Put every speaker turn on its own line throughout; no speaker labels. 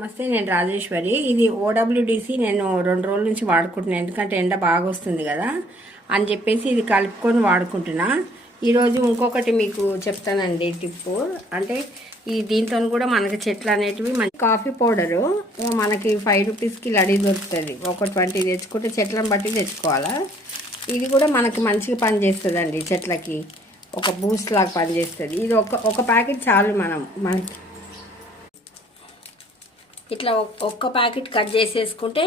నమస్తే నేను రాజేశ్వరి. ఇది ఓడబ్ల్యూడిసి నేను రెండు రోజుల నుంచి వాడుకుంటున్నాను ఎందుకంటే ఎండ బాగా వస్తుంది కదా అని చెప్పేసి ఇది కలుపుకొని వాడుకుంటున్నా. ఈరోజు ఇంకొకటి మీకు చెప్తానండి టిప్పు. అంటే ఈ దీంతో కూడా మనకి చెట్లు అనేటివి మంచి కాఫీ పౌడరు. మనకి ఫైవ్ రూపీస్కి లడీ దొరుకుతుంది. ఒక ట్వంటీ తెచ్చుకుంటే చెట్లను బట్టి తెచ్చుకోవాలా? ఇది కూడా మనకి మంచిగా పనిచేస్తుందండి చెట్లకి. ఒక బూస్ట్ లాగా పనిచేస్తుంది. ఇది ఒక ఒక ప్యాకెట్ చాలు మనం మనకి. ఇట్లా ఒక్క ప్యాకెట్ కట్ చేసేసుకుంటే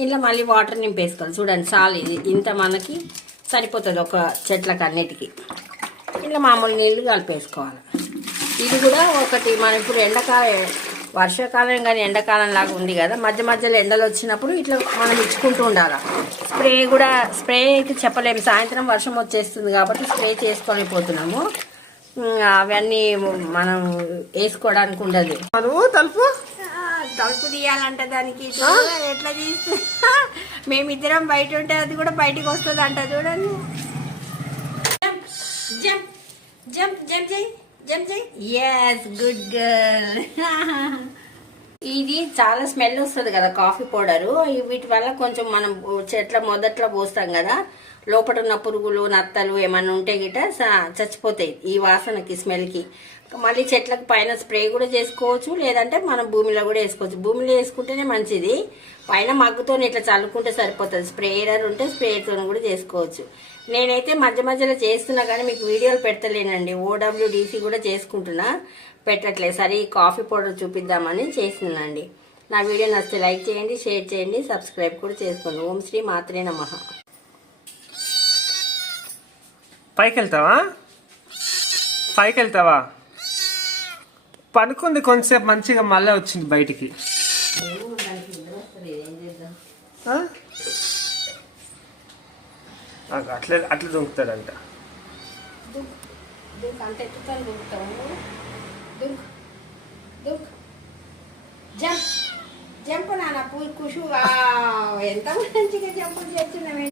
ఇంట్లో మళ్ళీ వాటర్ నింపేసుకోవాలి. చూడండి చాలు ఇది. ఇంత మనకి సరిపోతుంది ఒక చెట్లకు అన్నిటికీ. ఇట్లా మామూలు నీళ్ళు కలిపేసుకోవాలి. ఇది కూడా ఒకటి మనం ఇప్పుడు ఎండాకాలం వర్షాకాలం కానీ ఎండాకాలం లాగా ఉంది కదా మధ్య మధ్యలో ఎండలు వచ్చినప్పుడు ఇట్లా మనం ఇచ్చుకుంటూ ఉండాలి. స్ప్రే కూడా స్ప్రేకి చెప్పలేము సాయంత్రం వర్షం వచ్చేస్తుంది కాబట్టి స్ప్రే చేసుకొని పోతున్నాము. అవన్నీ మనం వేసుకోవడానికి ఉండదు.
తలుపు.
తలుపు తీయాలంట దానికి. ఎట్లా తీస్తూ. మేమిద్దరం బయట ఉంటే అది కూడా బయటికి వస్తుంది అంట చూడండి. జంప్ జంప్ జంప్ జంప్ చేయి జంప్ చేయి. ఎస్ గుడ్ గర్ల్ ఇది చాలా స్మెల్ వస్తుంది కదా కాఫీ పౌడరు. వీటి వల్ల కొంచెం మనం చెట్ల మొదట్లో పోస్తాం కదా లోపల ఉన్న పురుగులు నత్తలు ఏమైనా ఉంటే గిట చచ్చిపోతాయి ఈ వాసనకి స్మెల్కి. మళ్ళీ చెట్లకు పైన స్ప్రే కూడా చేసుకోవచ్చు లేదంటే మనం భూమిలో కూడా వేసుకోవచ్చు. భూమిలో వేసుకుంటేనే మంచిది. పైన మగ్గుతో ఇట్లా చల్లుకుంటే సరిపోతుంది. స్ప్రేయర్ ఉంటే స్ప్రేతో కూడా చేసుకోవచ్చు. నేనైతే మధ్య మధ్యలో చేస్తున్నా కానీ మీకు వీడియోలు పెడతలేనండి. ఓడబ్ల్యూడిసి కూడా చేసుకుంటున్నా. పెట్టట్లేదు. సరే కాఫీ పౌడర్ చూపిద్దామని చేస్తున్నానండి. నా వీడియో నచ్చితే లైక్ చేయండి షేర్ చేయండి సబ్స్క్రైబ్ కూడా చేసుకోండి. ఓం శ్రీ మాత్రే నమః.
పైకి వెళ్తావా పైకి వెళ్తావా పనుకుంది కొంతసేపు మంచిగా మళ్ళీ వచ్చింది బయటికి. అట్లే అట్లా
దొంగతాడంట. జంప్ జంప్ నాన్న పూ కుషు ఎంత మంచిగా జంపులు చేస్తున్నామే